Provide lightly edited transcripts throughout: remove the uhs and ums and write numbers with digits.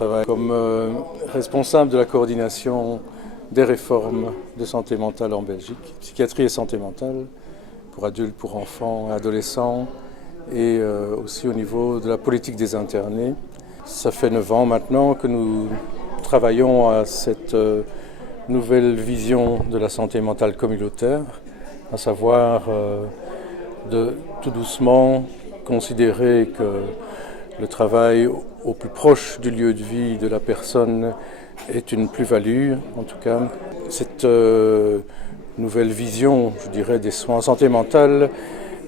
travaille comme responsable de la coordination des réformes de santé mentale en Belgique, psychiatrie et santé mentale, pour adultes, pour enfants et adolescents, et aussi au niveau de la politique des internés. Ça fait 9 ans maintenant que nous travaillons à cette nouvelle vision de la santé mentale communautaire, à savoir de tout doucement considérer que le travail au plus proche du lieu de vie de la personne est une plus-value. En tout cas, cette nouvelle vision, je dirais, des soins en santé mentale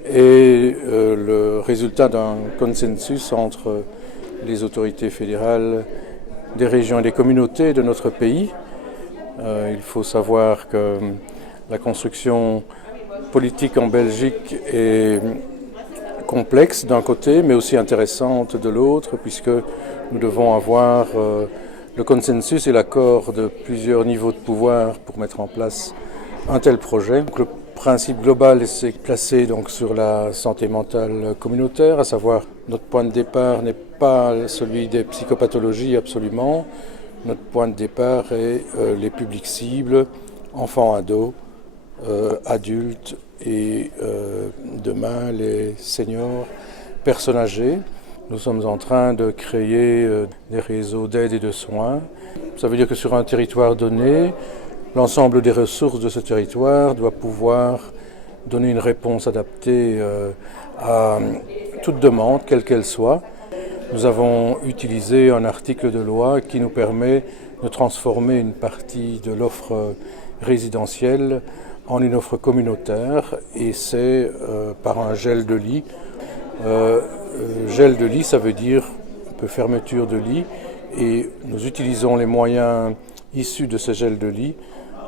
est le résultat d'un consensus entre les autorités fédérales, des régions et des communautés de notre pays. Il faut savoir que la construction politique en Belgique est complexe d'un côté, mais aussi intéressante de l'autre, puisque nous devons avoir le consensus et l'accord de plusieurs niveaux de pouvoir pour mettre en place un tel projet. Donc, le principe global est placé donc sur la santé mentale communautaire, à savoir notre point de départ n'est pas celui des psychopathologies absolument. Notre point de départ est les publics cibles, enfants, ados, adultes et demain les seniors, personnes âgées. Nous sommes en train de créer des réseaux d'aide et de soins. Ça veut dire que sur un territoire donné, l'ensemble des ressources de ce territoire doit pouvoir donner une réponse adaptée à toute demande, quelle qu'elle soit. Nous avons utilisé un article de loi qui nous permet de transformer une partie de l'offre résidentielle en une offre communautaire, et c'est par un gel de lit. Gel de lit, ça veut dire un peu fermeture de lit, et nous utilisons les moyens issus de ce gel de lit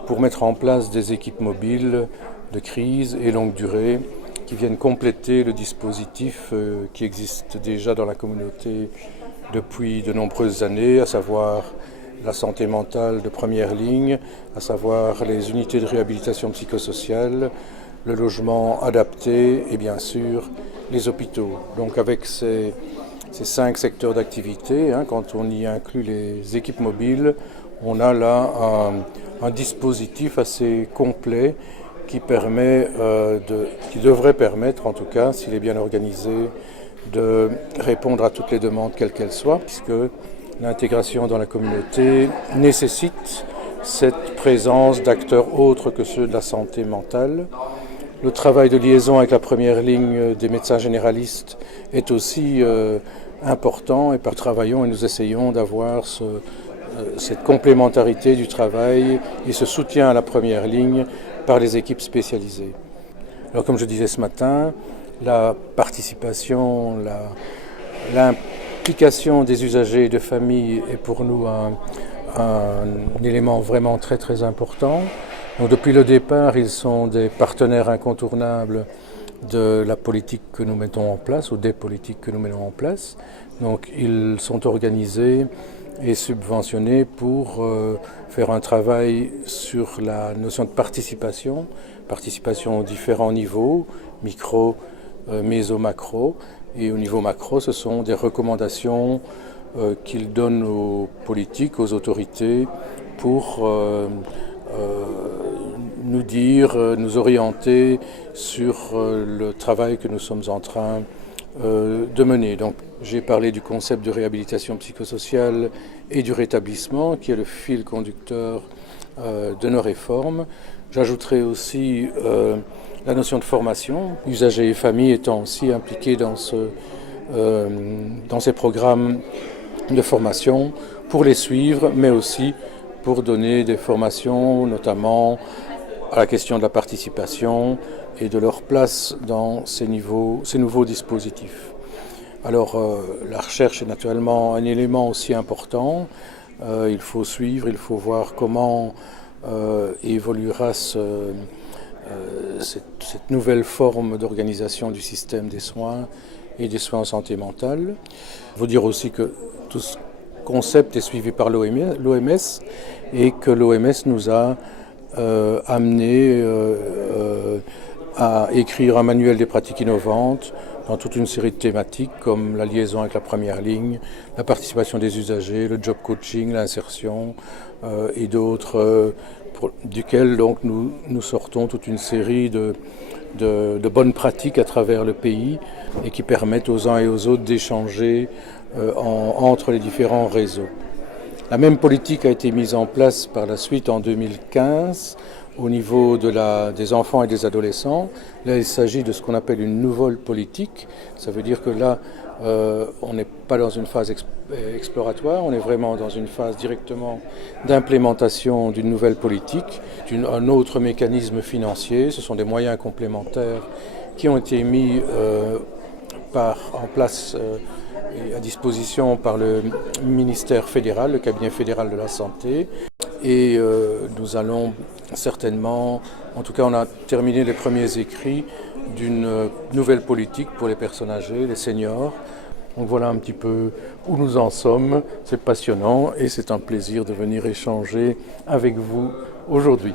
pour mettre en place des équipes mobiles de crise et longue durée qui viennent compléter le dispositif qui existe déjà dans la communauté depuis de nombreuses années, à savoir la santé mentale de première ligne, à savoir les unités de réhabilitation psychosociale, le logement adapté et bien sûr les hôpitaux. Donc avec ces 5 secteurs d'activité, quand on y inclut les équipes mobiles, on a là un dispositif assez complet qui devrait permettre, en tout cas, s'il est bien organisé, de répondre à toutes les demandes, quelles qu'elles soient, puisque l'intégration dans la communauté nécessite cette présence d'acteurs autres que ceux de la santé mentale. Le travail de liaison avec la première ligne des médecins généralistes est aussi important, et nous travaillons et nous essayons d'avoir cette complémentarité du travail et ce soutien à la première ligne par les équipes spécialisées. Alors comme je disais ce matin, la participation, l'implication des usagers et de familles est pour nous un élément vraiment très très important. Donc depuis le départ, ils sont des partenaires incontournables de la politique que nous mettons en place ou des politiques que nous mettons en place. Donc ils sont organisés et subventionnés pour faire un travail sur la notion de participation aux différents niveaux, micro, méso, macro. Et au niveau macro, ce sont des recommandations qu'ils donnent aux politiques, aux autorités, pour nous dire, nous orienter sur le travail que nous sommes en train de mener. Donc, j'ai parlé du concept de réhabilitation psychosociale et du rétablissement, qui est le fil conducteur de nos réformes. J'ajouterai aussi la notion de formation, usagers et familles étant aussi impliqués dans ces programmes de formation pour les suivre, mais aussi pour donner des formations, notamment à la question de la participation et de leur place dans ces nouveaux dispositifs. Alors, la recherche est naturellement un élément aussi important. Il faut suivre, il faut voir comment évoluera cette nouvelle forme d'organisation du système des soins et des soins en santé mentale. Il faut dire aussi que tout ce concept est suivi par l'OMS et que l'OMS nous a amené à écrire un manuel des pratiques innovantes dans toute une série de thématiques comme la liaison avec la première ligne, la participation des usagers, le job coaching, l'insertion et d'autres duquel donc nous sortons toute une série de bonnes pratiques à travers le pays et qui permettent aux uns et aux autres d'échanger entre les différents réseaux. La même politique a été mise en place par la suite en 2015 au niveau des enfants et des adolescents. Là, il s'agit de ce qu'on appelle une nouvelle politique. Ça veut dire que là, on n'est pas dans une phase exploratoire, on est vraiment dans une phase directement d'implémentation d'une nouvelle politique, un autre mécanisme financier. Ce sont des moyens complémentaires qui ont été mis en place et à disposition par le ministère fédéral, le cabinet fédéral de la santé. Et nous allons certainement, en tout cas on a terminé les premiers écrits d'une nouvelle politique pour les personnes âgées, les seniors. Donc voilà un petit peu où nous en sommes. C'est passionnant et c'est un plaisir de venir échanger avec vous aujourd'hui.